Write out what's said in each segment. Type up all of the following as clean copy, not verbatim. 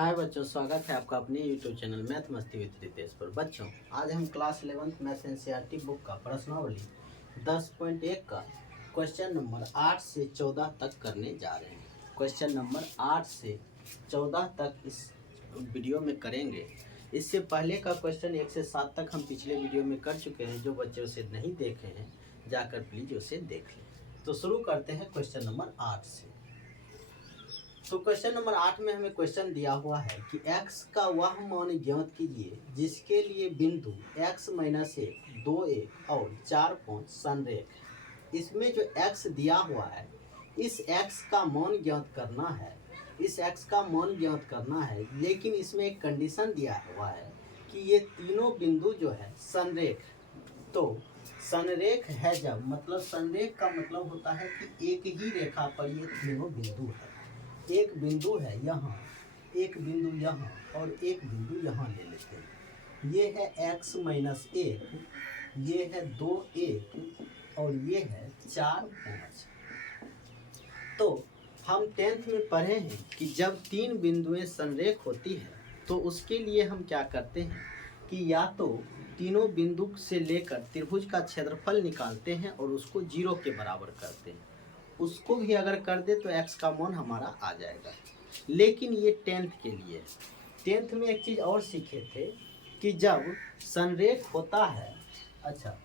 हाय बच्चों, स्वागत है आपका अपने यूट्यूब चैनल मैथ मस्ती विद रितेश पर। बच्चों, आज हम class 11th math NCERT book का प्रश्नावली 10.1 का क्वेश्चन नंबर 8 से 14 तक करने जा रहे हैं। क्वेश्चन नंबर 8 से 14 तक इस वीडियो में करेंगे। इससे पहले का क्वेश्चन 1 से 7 तक हम पिछले वीडियो में कर चुके हैं। जो बच्चे उसे नहीं देखे हैं जाकर प्लीज उसे देख लें। तो शुरू करते हैं क्वेश्चन नंबर 8 से। तो क्वेश्चन नंबर 8 में हमें क्वेश्चन दिया हुआ है कि x का वह मान ज्ञात कीजिए जिसके लिए बिंदु x - 1, 2, 1 और 4, 5 संरेख है। इसमें जो x दिया हुआ है, इस x का मान ज्ञात करना है। इस x का मान ज्ञात करना है, लेकिन इसमें एक कंडीशन दिया हुआ है कि ये तीनों बिंदु जो है संरेख। तो संरेख है जब, मतलब संरेख का मतलब होता है कि एक ही रेखा पर ये तीनों बिंदु है। एक बिंदु है यहाँ, एक बिंदु यहाँ और एक बिंदु यहाँ ले लेते हैं। ये है x - 1, ये है 2, 1 और ये है 4, 5। तो हम 10th में पढ़े हैं कि जब तीन बिंदुएं संरेख होती है तो उसके लिए हम क्या करते हैं कि या तो तीनों बिंदु से लेकर त्रिभुज का क्षेत्रफल निकालते हैं और उसको 0 के बराबर करते हैं। उसको भी अगर कर दे तो x का मान हमारा आ जाएगा। लेकिन ये 10th के लिए। 10th में एक चीज़ और सीखे थे कि जब संरेख होता है, अच्छा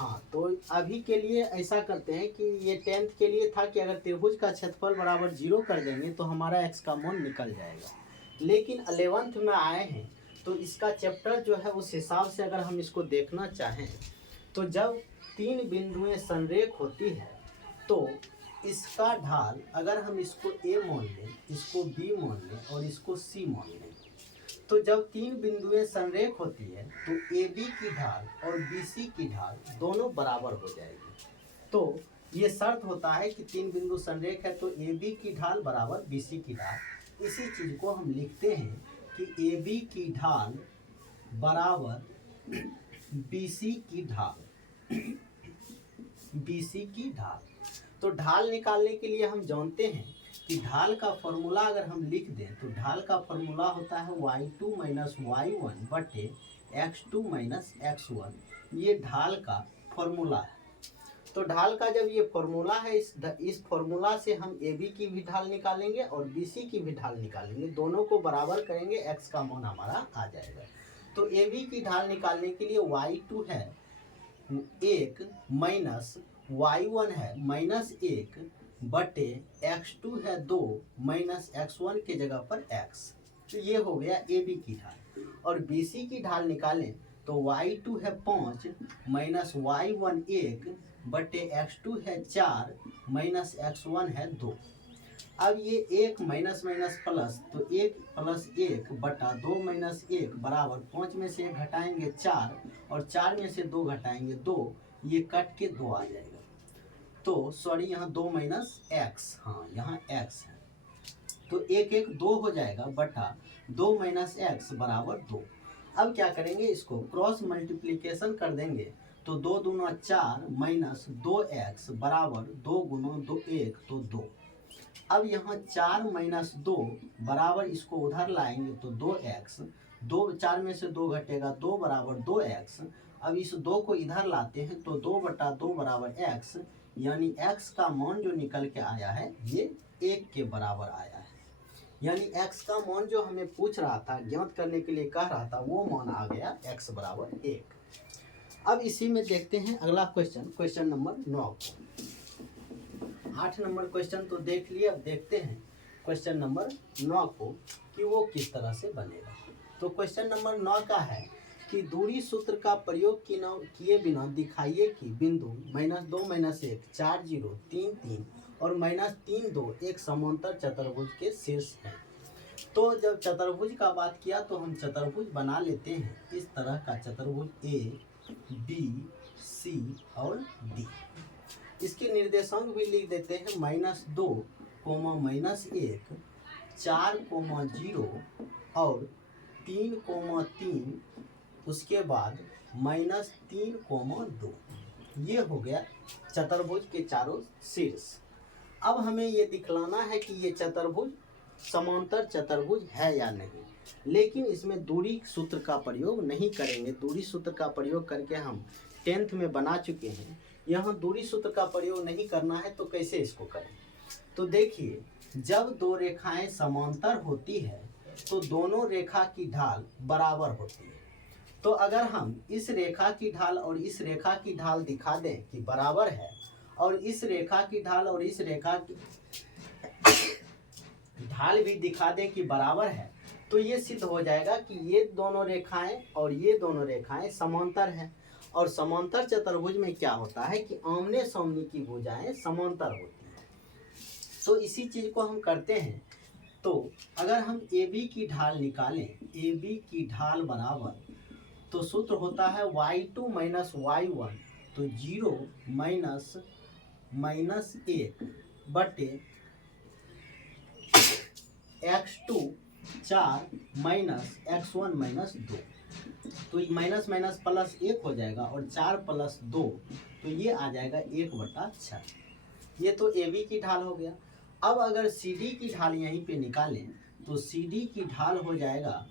हाँ, तो अभी के लिए ऐसा करते हैं कि ये 10th के लिए था कि अगर त्रिभुज का क्षेत्रफल बराबर 0 कर देंगे तो हमारा x का मान निकल जाएगा। लेकिन 11th में आए हैं तो इसका चैप्टर जो है उस हिसाब से अगर हम इसको देखना चाहें तो जब तीन बिंदुएं संरेख होती है तो इसका ढाल, अगर हम इसको A मान लें, इसको B मान लें और इसको C मान लें, तो जब तीन बिंदुएं संरेख होती है तो AB की ढाल और BC की ढाल दोनों बराबर हो जाएगी। तो ये शर्त होता है कि तीन बिंदु संरेख है तो AB की ढाल बराबर BC की ढाल। इसी चीज़ को हम लिखते हैं कि AB की ढाल बराबर BC की ढाल। BC की ढाल। तो ढाल निकालने के लिए हम जानते हैं कि ढाल का फॉर्मूला अगर हम लिख दें तो ढाल का फॉर्मूला होता है y2 - y1 बटे x2 - x1। ये ढाल का फॉर्मूला है। तो ढाल का जब ये फॉर्मूला है, इस फॉर्मूला से हम AB की भी ढाल निकालेंगे और BC की भी ढाल निकालेंगे। दोनों को बराबर करेंगे, x का मान हमारा आ जाएगा। तो AB की ढाल निकालने के लिए y2 है 1 माइनस y1 है -1 बटे x2 है 2 माइनस x1 के जगह पर x। तो ये हो गया AB की ढाल। और BC की ढाल निकालें तो y2 है 5 माइनस y1 1 बटे x2 है 4 माइनस x1 है 2। अब ये 1 माइनस माइनस प्लस, तो 1 प्लस 1 बटा 2 माइनस 1 बराबर 5 में से 1 घटाएंगे 4 और 4 में से 2 घटाएंगे 2, ये कट के 2 आ जाएगा। तो सॉरी, यहाँ 2 माइनस एक्स, हाँ यहाँ x है, तो 1 1 2 हो जाएगा बटा 2 माइनस एक्स बराबर 2। अब क्या करेंगे, इसको क्रॉस मल्टीप्लिकेशन कर देंगे तो 2 दूना 4 माइनस 2x बराबर 2 गुना 2 1 तो 2। अब यहाँ 4 माइनस 2 बराबर, इसको उधर लाएंगे तो 2x, 2 4 में से 2 घटेगा 2 बराबर 2x। अब इस 2 को इधर लाते हैं तो 2 बटा 2 बराबर x, यानी x का मान जो निकल के आया है ये 1 के बराबर आया है। यानी x का मान जो हमें पूछ रहा था, ज्ञात करने के लिए कह रहा था, वो मान आ गया x बराबर 1। अब इसी में देखते हैं अगला क्वेश्चन, क्वेश्चन नंबर 9 को। 8 नंबर क्वेश्चन तो देख लिए, अब देखते हैं क्वेश्चन नंबर 9 को कि वो किस तरह से बनेगा। तो क्वेश्चन नंबर 9 का है कि दूरी सूत्र का प्रयोग किए बिना दिखाइए कि बिंदु -2 - 1 4 0 3 3 और -3 2 एक समांतर चतुर्भुज के शीर्ष हैं। तो जब चतुर्भुज का बात किया तो हम चतुर्भुज बना लेते हैं। इस तरह का चतुर्भुज A B C और D। इसके निर्देशांक भी लिख देते हैं, -2 -1 4 0 और 3 3, उसके बाद -3 2। ये हो गया चतुर्भुज के चारों शीर्ष। अब हमें ये दिखलाना है कि ये चतुर्भुज समांतर चतुर्भुज है या नहीं। लेकिन इसमें दूरी सूत्र का प्रयोग नहीं करेंगे। दूरी सूत्र का प्रयोग करके हम 10th में बना चुके हैं। यहाँ दूरी सूत्र का प्रयोग नहीं करना है तो कैसे इसको करें। तो देखिए, जब दो रेखाएं समांतर होती है तो दोनों रेखा की ढाल बराबर होती है। तो अगर हम इस रेखा की ढाल और इस रेखा की ढाल दिखा दें कि बराबर है, और इस रेखा की ढाल और इस रेखा की ढाल भी दिखा दें कि बराबर है, तो ये सिद्ध हो जाएगा कि ये दोनों रेखाएं और ये दोनों रेखाएं समांतर हैं। और समांतर चतुर्भुज में क्या होता है कि आमने सामने की भुजाएं समांतर होती हैं। तो इसी चीज को हम करते हैं। तो अगर हम AB की ढाल निकालें, AB की ढाल बराबर, तो सूत्र होता है y2 माइनस y1, तो 0 माइनस 1 बटे x2 4 माइनस x1 माइनस 2। तो माइनस माइनस प्लस 1 हो जाएगा और 4 प्लस 2, तो ये आ जाएगा 1/6। ये तो AB की ढाल हो गया। अब अगर CD की ढाल यहीं पे निकालें तो CD की ढाल हो जाएगा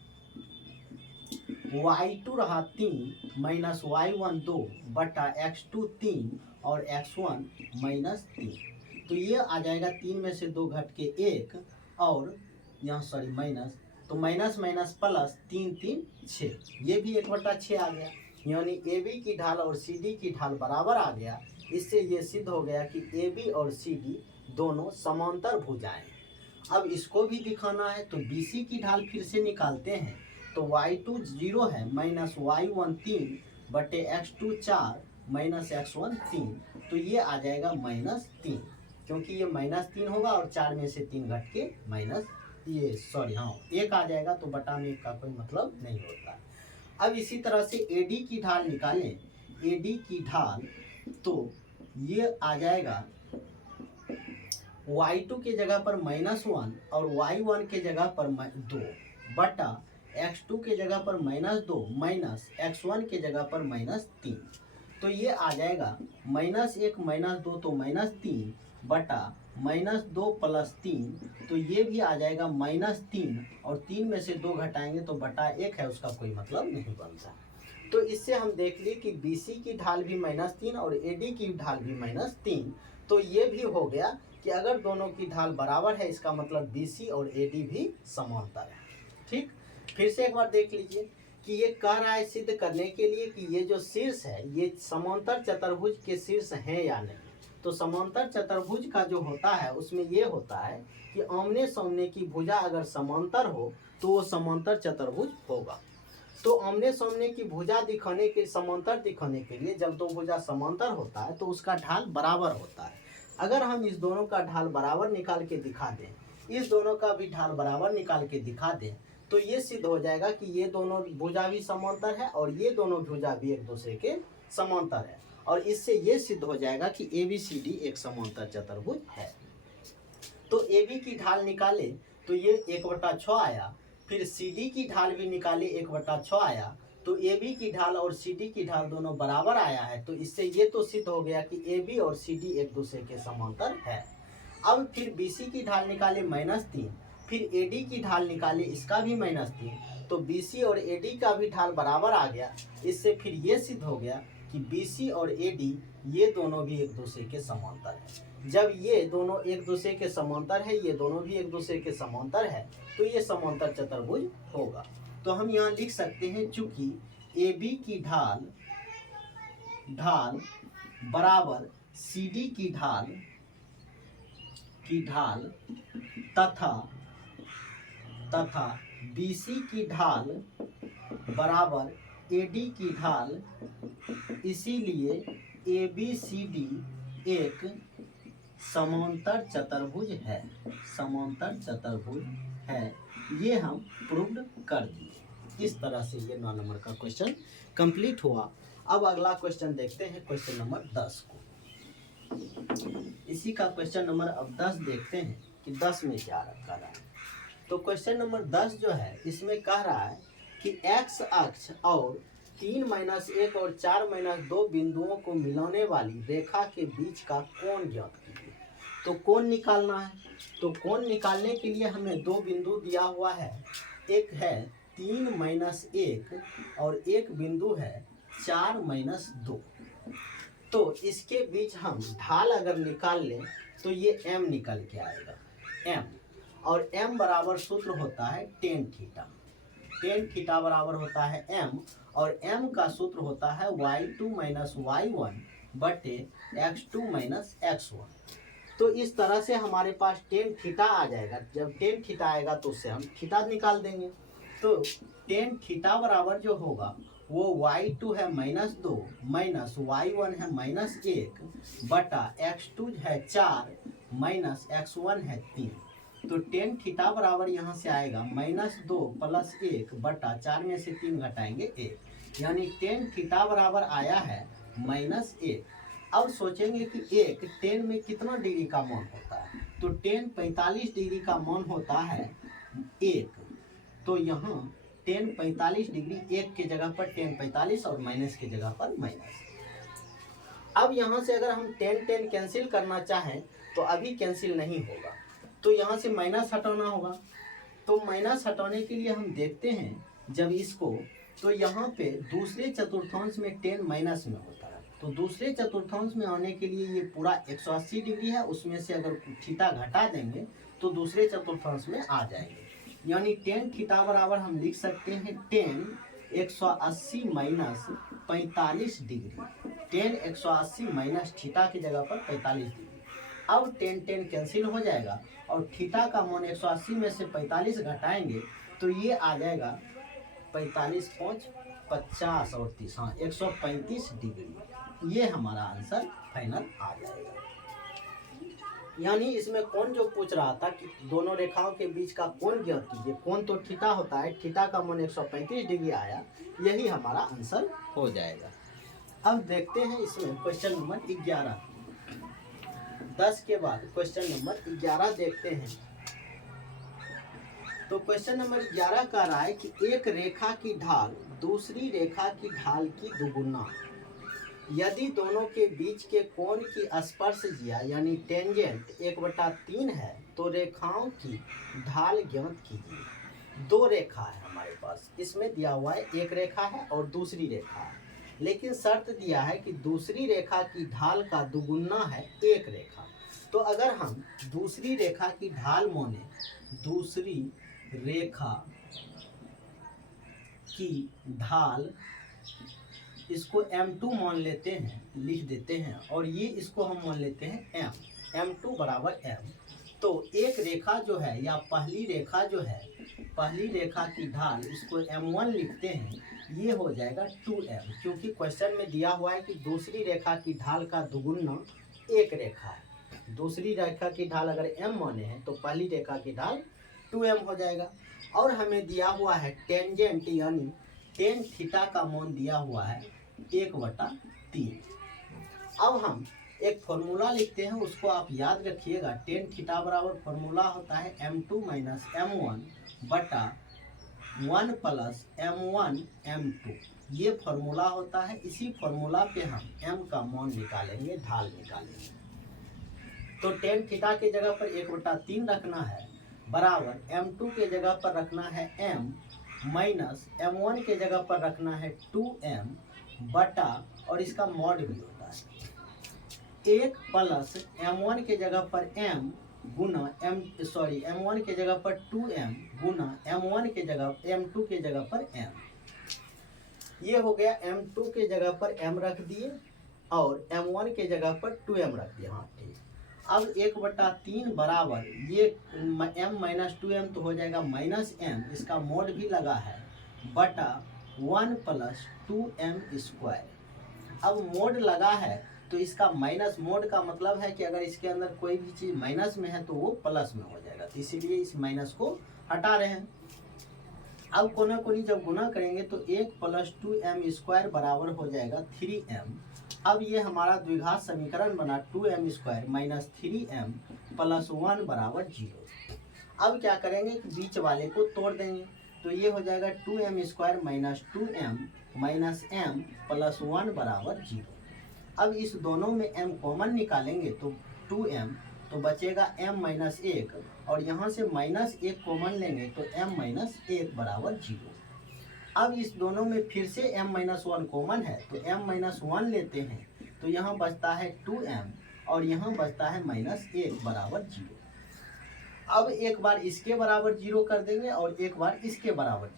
y2 रहा 3 माइनस y1 2 बटा x2 3 और x1 माइनस 3। तो ये आ जाएगा 3 में से 2 घट के 1 और यहाँ सॉरी माइनस, तो माइनस माइनस प्लस 3 3 6, ये भी 1/6 आ गया। यानी AB की ढाल और CD की ढाल बराबर आ गया। इससे ये सिद्ध हो गया कि AB और CD दोनों समांतर भुजाएं। अब इसको भी दिखाना है तो BC की ढाल फिर से निकालते हैं। तो y2 0 है माइनस y1 3 बटे x2 4 माइनस x1 3, तो ये आ जाएगा -3, क्योंकि ये -3 होगा और 4 में से 3 घट के माइनस ये सॉरी हाँ 1 आ जाएगा। तो बटा में का कोई मतलब नहीं होता। अब इसी तरह से AD की ढाल निकालें। AD की ढाल तो ये आ जाएगा y2 के जगह पर -1 और y1 के जगह पर 2 बटा x2 के जगह पर -2 माइनस x1 के जगह पर -3। तो ये आ जाएगा -1 -2 तो -3 बटा -2 + 3, तो ये भी आ जाएगा -3 और 3 में से 2 घटाएंगे तो बटा 1 है, उसका कोई मतलब नहीं बनता। तो इससे हम देख लिए कि BC की ढाल भी -3 और AD की ढाल भी -3। तो ये भी हो गया कि अगर दोनों की ढाल बराबर है इसका मतलब BC और AD भी समांतर है। ठीक, फिर से एक बार देख लीजिए कि ये कह रहा है सिद्ध करने के लिए कि ये जो शीर्ष है ये समांतर चतुर्भुज के शीर्ष है या नहीं। तो समांतर चतुर्भुज का जो होता है उसमें ये होता है कि आमने सामने की भुजा अगर समांतर हो तो वो समांतर चतुर्भुज होगा। तो आमने सामने की भुजा दिखाने के समांतर दिखाने के लिए जब दो भुजा समांतर होता है तो उसका ढाल बराबर होता है। अगर हम इस दोनों का ढाल बराबर निकाल के दिखा दें, इस दोनों का भी ढाल बराबर निकाल के दिखा दें, तो ये सिद्ध हो जाएगा कि ये दोनों भुजा भी समांतर है और ये दोनों भुजा भी एक दूसरे के समांतर है। और इससे ये सिद्ध हो जाएगा कि ABCD एक समांतर चतुर्भुज है। तो AB की ढाल निकाले तो ये 1/6 आया। फिर CD की ढाल भी निकाले 1/6 आया। तो AB की ढाल और CD की ढाल दोनों बराबर आया है। तो इससे ये तो सिद्ध हो गया कि AB और CD एक दूसरे के समांतर है। अब फिर BC की ढाल निकाले -3, फिर AD की ढाल निकाले इसका भी -3, तो BC और AD का भी ढाल बराबर आ गया। इससे फिर ये सिद्ध हो गया कि BC और AD ये दोनों भी एक दूसरे के समांतर है। जब ये दोनों एक दूसरे के समांतर है, ये दोनों भी एक दूसरे के समांतर है, तो ये समांतर चतुर्भुज होगा। तो हम यहाँ लिख सकते हैं चूंकि AB की ढाल बराबर CD की ढाल तथा BC की ढाल बराबर AD की ढाल, इसीलिए ABCD एक समांतर चतुर्भुज है। ये हम प्रूव्ड कर दिए। इस तरह से ये 9 नंबर का क्वेश्चन कंप्लीट हुआ। अब अगला क्वेश्चन देखते हैं, क्वेश्चन नंबर 10 को। इसी का क्वेश्चन नंबर अब 10 देखते हैं कि 10 में क्या रखा रहा है। तो क्वेश्चन नंबर 10 जो है इसमें कह रहा है कि x अक्ष और 3 - 1 और 4 - 2 बिंदुओं को मिलाने वाली रेखा के बीच का कोण ज्ञात कीजिए। तो कोण निकालना है। तो कोण निकालने के लिए हमें दो बिंदु दिया हुआ है, एक है 3-1 और एक बिंदु है 4-2। तो इसके बीच हम ढाल अगर निकाल लें तो ये m निकल के आएगा, m। और m बराबर सूत्र होता है टेन थीटा। टेन थीटा बराबर होता है m, और m का सूत्र होता है y2 - y1 बटे x2 - x1। तो इस तरह से हमारे पास टेन थीटा आ जाएगा। जब टेन थीटा आएगा तो उससे हम थीटा निकाल देंगे। तो टेन थीटा बराबर जो होगा वो y2 है -2 माइनस y1 है -1 बटा x2 है 4 माइनस x1 है 3। तो टेन थीटा बराबर यहाँ से आएगा -2 + 1 बटा 4 में से 3 घटाएंगे 1, यानी टेन थीटा बराबर आया है -1। अब सोचेंगे कि एक टेन में कितना डिग्री का मान होता है, तो टेन 45 डिग्री का मान होता है 1। तो यहाँ टेन 45 डिग्री, एक के जगह पर टेन 45 और माइनस के जगह पर माइनस। अब यहाँ से अगर हम टेन कैंसिल करना चाहें तो अभी कैंसिल नहीं होगा, तो यहाँ से माइनस हटाना होगा। तो माइनस हटाने के लिए हम देखते हैं जब इसको, तो यहाँ पे दूसरे चतुर्थांश में टेन माइनस में होता है। तो दूसरे चतुर्थांश में आने के लिए ये पूरा 180 डिग्री है, उसमें से अगर थीटा घटा देंगे तो दूसरे चतुर्थांश में आ जाएंगे। यानी टेन थीटा बराबर हम लिख सकते हैं ten 180 minus 45 degree. Ten 180 minus theta की जगह पर 45 डिग्री। अब टेन कैंसिल हो जाएगा और थीटा का मान 180 में से 45 घटाएंगे तो ये आ जाएगा 45 5 50 और 30, हाँ 135 डिग्री। ये हमारा आंसर फाइनल आ जाएगा। यानी इसमें कोण जो पूछ रहा था कि दोनों रेखाओं के बीच का कोण ज्ञात कीजिए, कोण तो थीटा होता है, थीटा का मान 135 डिग्री आया, यही हमारा आंसर हो जाएगा। अब देखते हैं इसमें क्वेश्चन नंबर 11। 10 के बाद क्वेश्चन नंबर 11 देखते हैं। तो क्वेश्चन नंबर 11 कह रहा है कि एक रेखा की ढाल दूसरी रेखा की ढाल की दुगुना, यदि दोनों के बीच के कोण की स्पर्शजिया यानी टेंजेंट 1/3 है तो रेखाओं की ढाल ज्ञात कीजिए। दो रेखा है हमारे पास, इसमें दिया हुआ है एक रेखा है और दूसरी रेखा है, लेकिन शर्त दिया है कि दूसरी रेखा की ढाल का दुगुना है एक रेखा। तो अगर हम दूसरी रेखा की ढाल माने, दूसरी रेखा की ढाल, इसको m2 मान लेते हैं, लिख देते हैं, और ये इसको हम मान लेते हैं m2 बराबर m। तो एक रेखा जो है या पहली रेखा जो है, पहली रेखा की ढाल इसको m1 लिखते हैं, ये हो जाएगा 2m, क्योंकि क्वेश्चन में दिया हुआ है कि दूसरी रेखा की ढाल का दुगुना एक रेखा है। दूसरी रेखा की ढाल अगर m माने हैं तो पहली रेखा की ढाल 2m हो जाएगा। और हमें दिया हुआ है टेंजेंट यानी टेन थीटा का मान दिया हुआ है 1/3। अब हम एक फॉर्मूला लिखते हैं, उसको आप याद रखिएगा। टेन थीटा बराबर फॉर्मूला होता है m2 - m1 बटा 1 + m1 m2, ये फॉर्मूला होता है। इसी फॉर्मूला पे हम m का मान निकालेंगे, ढाल निकालेंगे। तो टेन थीटा के जगह पर 1/3 रखना है, बराबर m2 के जगह पर रखना है m माइनस m1 के जगह पर रखना है 2m बटा, और इसका मॉड भी होता है 1 प्लस m1 के जगह पर m गुना m1 के जगह पर 2m गुना m1 के जगह m2 के जगह पर m। ये हो गया m2 के जगह पर m रख दिए और m1 के जगह पर 2m रख दिया। हाँ ठीक। अब 1/3 बराबर ये m - 2m तो हो जाएगा -m, इसका मोड भी लगा है, बटा 1 + 2m²। अब मोड लगा है तो इसका माइनस, मोड का मतलब है कि अगर इसके अंदर कोई भी चीज़ माइनस में है तो वो प्लस में हो जाएगा, तो इसीलिए इस माइनस को हटा रहे हैं। अब कोना कोनी जब गुना करेंगे तो 1 + 2m² बराबर हो जाएगा 3m। अब ये हमारा द्विघात समीकरण बना 2m² - 3m + 1 बराबर 0। अब क्या करेंगे कि बीच वाले को तोड़ देंगे, तो ये हो जाएगा 2m² - 2m m + 1 बराबर 0। अब इस दोनों में m कॉमन निकालेंगे तो 2m, तो बचेगा m माइनस 1 और यहाँ से माइनस 1 कॉमन लेंगे तो m माइनस 1 बराबर 0। अब इस दोनों में फिर से m माइनस 1 कॉमन है तो m माइनस 1 लेते हैं तो यहाँ बचता है 2m और यहाँ बचता है माइनस 1 बराबर 0। अब एक बार इसके बराबर 0 कर देंगे और एक बार इसके बराबर 0,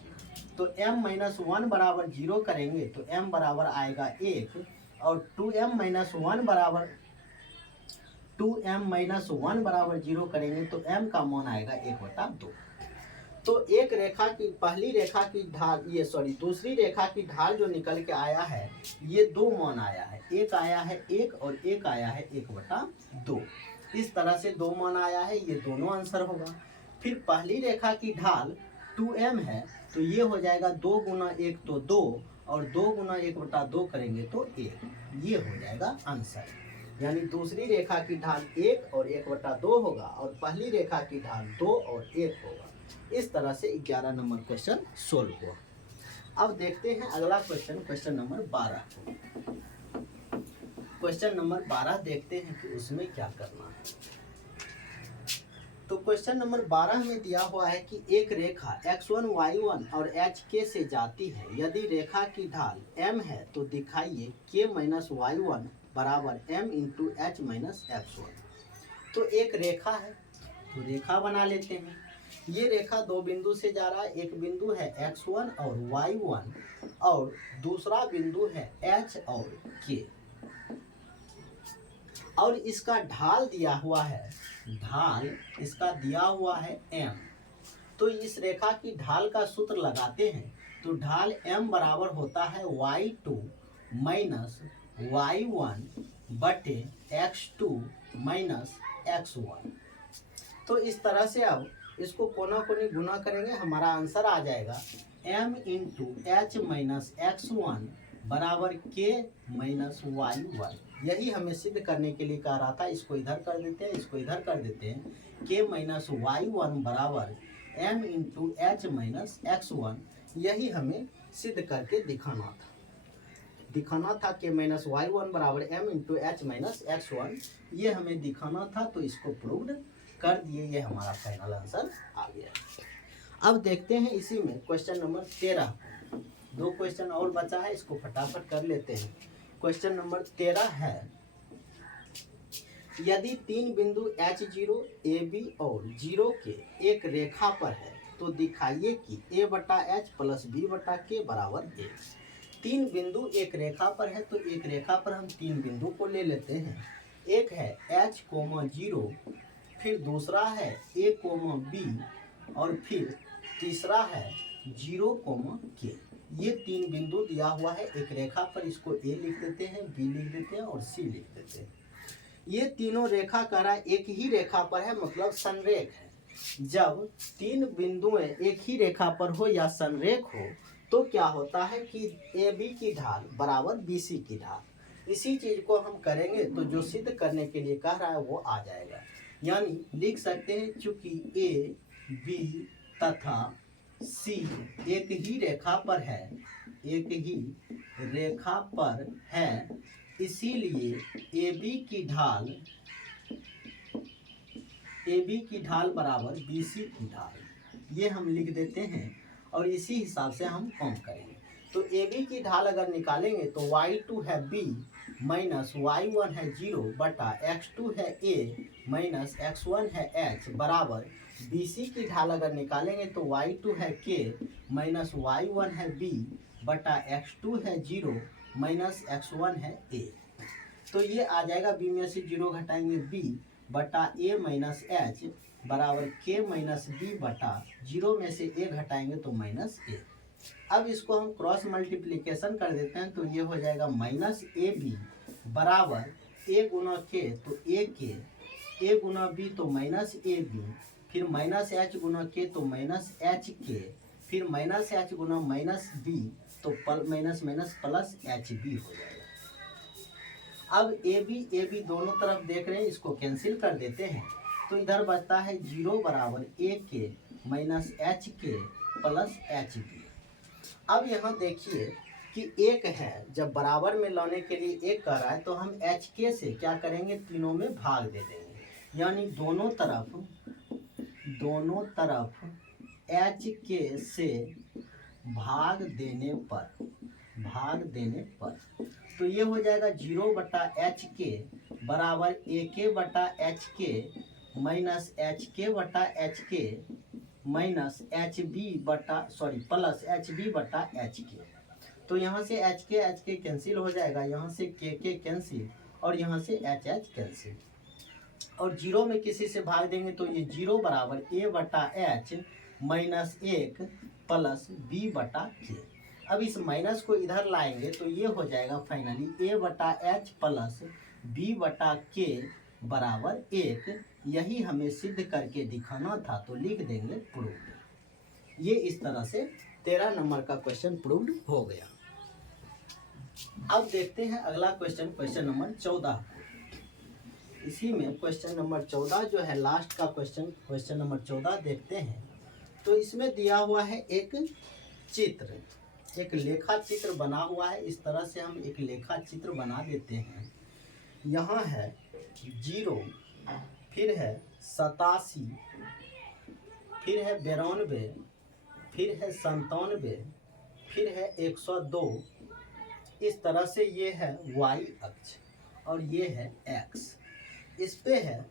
तो m माइनस 1 बराबर 0 करेंगे तो m बराबर आएगा 1 और 2m माइनस 1 बराबर 0 करेंगे तो m का मान आएगा 1/2। तो एक रेखा की पहली रेखा की ढाल दूसरी रेखा की ढाल जो निकल के आया है ये 2 मान आया है, एक आया है 1 और एक आया है 1/2। इस तरह से 2 मान आया है, ये दोनों आंसर होगा। फिर पहली रेखा की ढाल 2m है तो ये हो जाएगा 2 गुना 1 तो 2 और 2 गुना 1/2 करेंगे तो 1, ये हो जाएगा आंसर। यानी दूसरी रेखा की ढाल 1 और 1/2 होगा और पहली रेखा की ढाल 2 और 1 होगा। इस तरह से 11 नंबर क्वेश्चन सोल्व हुआ। अब देखते हैं अगला question, question number 12। Question number 12 देखते हैं कि उसमें क्या करना है। तो क्वेश्चन नंबर 12 में दिया हुआ है कि एक रेखा x1 y1 और hk से जाती है। यदि रेखा की ढाल m है तो दिखाइए k माइनस y1 बराबर m into h minus x1। तो एक रेखा है तो रेखा बना लेते हैं। ये रेखा दो बिंदु से जा रहा है, एक बिंदु है x1 और y1 और दूसरा बिंदु है h और k और इसका ढाल दिया हुआ है, ढाल इसका दिया हुआ है m। तो इस रेखा की ढाल का सूत्र लगाते हैं तो ढाल m बराबर होता है y2 माइनस y1 बटे x2 माइनस x1। तो इस तरह से अब इसको कोना कोनी गुना करेंगे, हमारा आंसर आ जाएगा m into H minus x1 बराबर k माइनस y1। यही हमें सिद्ध करने के लिए कह रहा था। इसको इधर कर देते हैं, इसको इधर कर देते हैं। k माइनस y1 बराबर m into H minus x1, यही हमें सिद्ध करके दिखाना था k माइनस y1 बराबर m into H minus x1, ये हमें दिखाना था। तो इसको प्रूव्ड कर दिए, ये हमारा फाइनल आंसर आ गया। अब देखते हैं इसी में क्वेश्चन नंबर 13। 2 क्वेश्चन और बचा है, इसको फटाफट कर लेते हैं। क्वेश्चन नंबर 13 है, यदि 3 बिंदु H0, AB और 0 के एक रेखा पर है तो दिखाइए कि A बटा H प्लस B बटा K बराबर 1। 3 बिंदु एक रेखा पर है तो एक रेखा पर हम 3 बिंदु को ले लेते हैं। एक है H, 0, फिर दूसरा है A, B और फिर तीसरा है 0, K। ये 3 बिंदु दिया हुआ है एक रेखा पर। इसको A लिख देते हैं, B लिख देते हैं और C लिख देते हैं। ये तीनों रेखा कह रहा है एक ही रेखा पर है, मतलब संरेख है। जब 3 बिंदुएं एक ही रेखा पर हो या संरेख हो तो क्या होता है कि AB की ढाल बराबर BC की ढाल। इसी चीज को हम करेंगे तो जो सिद्ध करने के लिए कह रहा है वो आ जाएगा। यानी लिख सकते हैं चूंकि A, B तथा C एक ही रेखा पर है, इसीलिए AB की ढाल बराबर BC की ढाल, ये हम लिख देते हैं और इसी हिसाब से हम कॉम करेंगे। तो AB की ढाल अगर निकालेंगे तो y2 है B माइनस y1 है 0 बटा x2 है A माइनस x1 है H बराबर BC की ढाल अगर निकालेंगे तो y2 है K माइनस y1 है B बटा x2 है 0 माइनस x1 है A। तो ये आ जाएगा, B में से 0 घटाएंगे B बटा A माइनस H बराबर K माइनस B बटा 0 में से A घटाएंगे तो माइनस A। अब इसको हम क्रॉस मल्टीप्लिकेशन कर देते हैं तो ये हो जाएगा माइनस AB बराबर A गुना K तो AK, A गुना B तो माइनस AB, फिर माइनस H गुना K तो माइनस HK, फिर माइनस H गुना माइनस B तो माइनस माइनस प्लस HB हो जाएगा। अब AB दोनों तरफ देख रहे हैं, इसको कैंसिल कर देते हैं तो इधर बचता है 0 बराबर AK minus HK plus HB। अब यहाँ देखिए कि एक है, जब बराबर में लाने के लिए एक कर रहा है तो हम HK से क्या करेंगे, तीनों में भाग दे देंगे। यानी दोनों तरफ एच के से भाग देने पर तो ये हो जाएगा 0/HK बराबर AK/HK minus HK/HK minus plus HB/HK। तो यहाँ से HK कैंसिल हो जाएगा, यहाँ से KK कैंसिल और यहाँ से HH कैंसिल, और 0 में किसी से भाग देंगे तो ये 0 बराबर A/H माइनस 1 प्लस B/K। अब इस माइनस को इधर लाएंगे तो ये हो जाएगा फाइनली A/H प्लस B/K बराबर 1। यही हमें सिद्ध करके दिखाना था, तो लिख देंगे प्रूव्ड। ये इस तरह से 13 नंबर का क्वेश्चन प्रूव्ड हो गया। अब देखते हैं अगला क्वेश्चन, क्वेश्चन नंबर 14। इसी में क्वेश्चन नंबर 14 जो है लास्ट का क्वेश्चन नंबर 14 देखते हैं। तो इसमें दिया हुआ है एक चित्र, एक लेखा चित्र बना हुआ है। इस तरह से हम एक लेखा चित्र बना देते हैं। यहाँ है 0, फिर है 87, फिर है 92, फिर है 97, फिर है 102। इस तरह से ये है y अक्ष और ये है x। इस पे है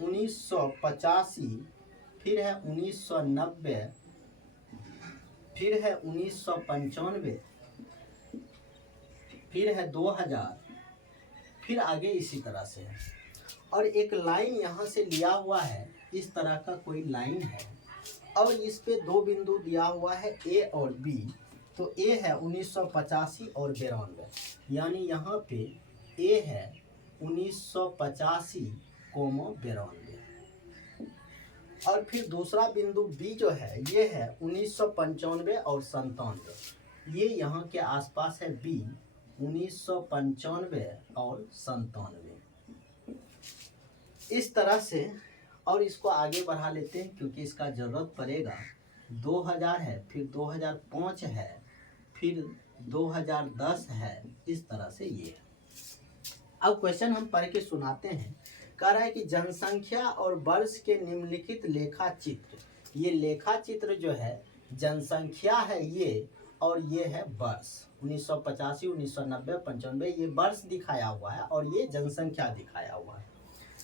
1985, फिर है 1990, फिर है 1995, फिर है 2000, फिर आगे इसी तरह से है। और एक लाइन यहाँ से लिया हुआ है, इस तरह का कोई लाइन है और इस पे दो बिंदु दिया हुआ है A और B। तो A है 1985 और 92, यानी यहाँ पे A है 1985, 92, और फिर दूसरा बिंदु B जो है ये है 1995 और 97। ये यहाँ के आसपास है B 1995 और 97। इस तरह से, और इसको आगे बढ़ा लेते हैं क्योंकि इसका ज़रूरत पड़ेगा। 2000 है, फिर 2005 है, फिर 2010 है, इस तरह से ये है। अब क्वेश्चन हम पढ़ के सुनाते हैं। कह रहा है कि जनसंख्या और वर्ष के निम्नलिखित लेखा चित्र, ये लेखा चित्र जो है जनसंख्या है ये, और ये है वर्ष 1985, 1990, 95, ये वर्ष दिखाया हुआ है और ये जनसंख्या दिखाया हुआ है।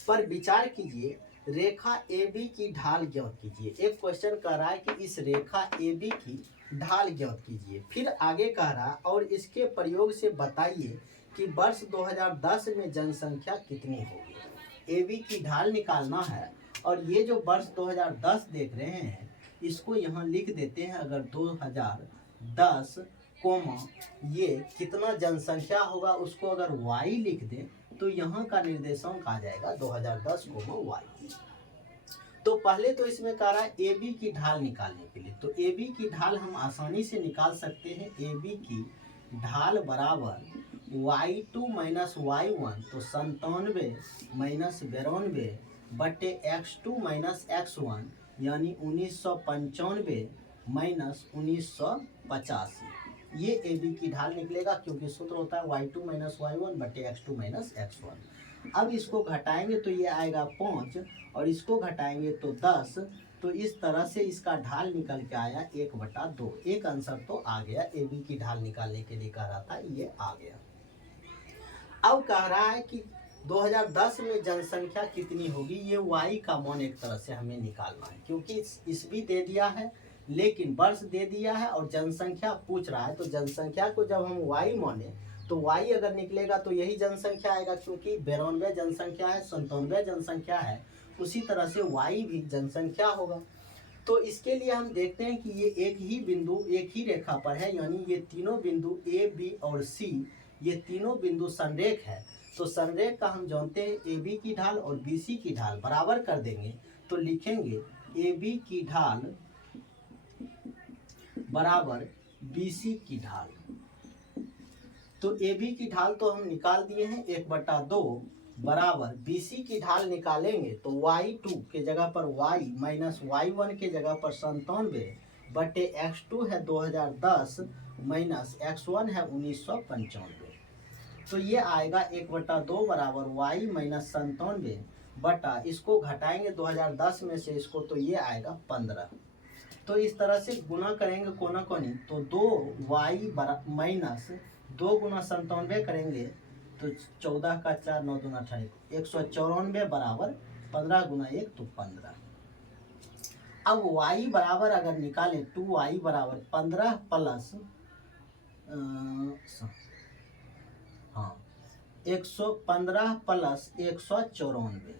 पर विचार कीजिए, रेखा AB की ढाल ज्ञात कीजिए। एक क्वेश्चन कह रहा है कि इस रेखा AB की ढाल ज्ञात कीजिए। फिर आगे कह रहा है और इसके प्रयोग से बताइए कि वर्ष 2010 में जनसंख्या कितनी होगी। AB की ढाल निकालना है और ये जो वर्ष 2010 देख रहे हैं इसको यहाँ लिख देते हैं। अगर 2010 कोमा ये कितना जनसंख्या होगा उसको अगर y लिख दें तो यहाँ का निर्देशांक आ जाएगा 2010 y। तो पहले तो इसमें कह रहा है AB की ढाल निकालने के लिए, तो AB की ढाल हम आसानी से निकाल सकते हैं। AB की ढाल बराबर y2 माइनस y1, तो 97 माइनस 92 बटे x2 माइनस x1, यानी 1995 माइनस 1985। ये AB की ढाल निकलेगा क्योंकि सूत्र होता है y2 माइनस y1 बटे x2 माइनस x1। अब इसको घटाएंगे तो ये आएगा 5 और इसको घटाएंगे तो 10। तो इस तरह से इसका ढाल निकल के आया 1/2। एक आंसर तो आ गया। AB की ढाल निकालने के लिए कह रहा था, ये आ गया। अब कह रहा है कि 2010 में जनसंख्या कितनी होगी। ये y का मान एक तरह से हमें निकालना है क्योंकि ईस्वी दे दिया है लेकिन वर्ष दे दिया है और जनसंख्या पूछ रहा है। तो जनसंख्या को जब हम y माने तो y अगर निकलेगा तो यही जनसंख्या आएगा क्योंकि 92 जनसंख्या है, 97 जनसंख्या है, उसी तरह से y भी जनसंख्या होगा। तो इसके लिए हम देखते हैं कि ये एक ही बिंदु एक ही रेखा पर है, यानी ये तीनों बिंदु A, B और C, ये तीनों बिंदु संरेख है। तो संरेख का हम जानते हैं AB की ढाल और BC की ढाल बराबर कर देंगे तो लिखेंगे AB की ढाल बराबर BC की ढाल। तो AB की ढाल तो हम निकाल दिए हैं 1/2 बराबर BC की ढाल निकालेंगे तो y2 के जगह पर y माइनस y1 के जगह पर 97 बटे x2 है 2010 माइनस x1 है 1995। तो ये आएगा 1/2 बराबर y माइनस 97 बटा इसको घटाएंगे 2010 में से इसको, तो ये आएगा 15। तो इस तरह से गुना करेंगे कोना कोनी, तो 2y माइनस 2 गुना 97 करेंगे तो 14 का 4 9 दूना 18, 194 बराबर 15 गुना 1 तो 15। अब y बराबर अगर निकालें 2y बराबर 15 प्लस 115 प्लस 194,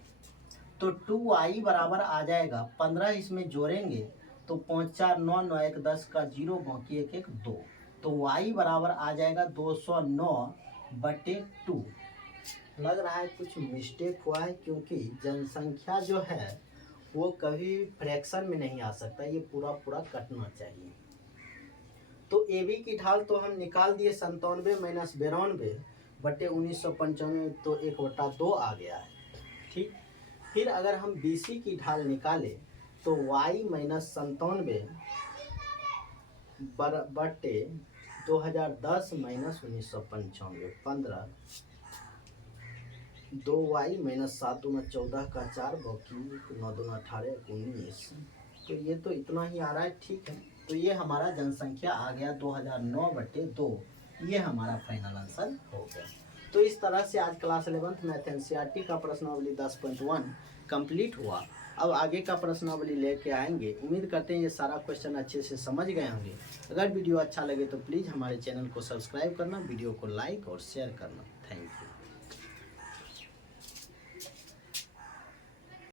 तो 2y बराबर आ जाएगा 15, इसमें जोड़ेंगे तो 5 4 9 9 1 10 का 0 बाकी 1 1 2, तो y बराबर आ जाएगा 209/2। लग रहा है कुछ मिस्टेक हुआ है, क्योंकि जनसंख्या जो है वो कभी फ्रैक्शन में नहीं आ सकता, ये पूरा पूरा कटना चाहिए। तो ए बी की ढाल तो हम निकाल दिए 97 माइनस 92/1995, तो 1/2 आ गया है। ठीक, फिर अगर हम बी सी की ढाल निकालें तो y माइनस 97 बटे 2010 माइनस 1995, 15, 2y माइनस 7 दूना 14 का 4 बाकी 9 दूना 18 19, तो ये तो इतना ही आ रहा है। ठीक है, तो ये हमारा जनसंख्या आ गया 2009/2, ये हमारा फाइनल आंसर हो गया। तो इस तरह से आज क्लास 11th मैथ एनसीईआरटी का प्रश्नावली 10.1 कंप्लीट हुआ। अब आगे का प्रश्नावली लेके आएंगे। उम्मीद करते हैं ये सारा क्वेश्चन अच्छे से समझ गए होंगे। अगर वीडियो अच्छा लगे तो प्लीज़ हमारे चैनल को सब्सक्राइब करना, वीडियो को लाइक और शेयर करना।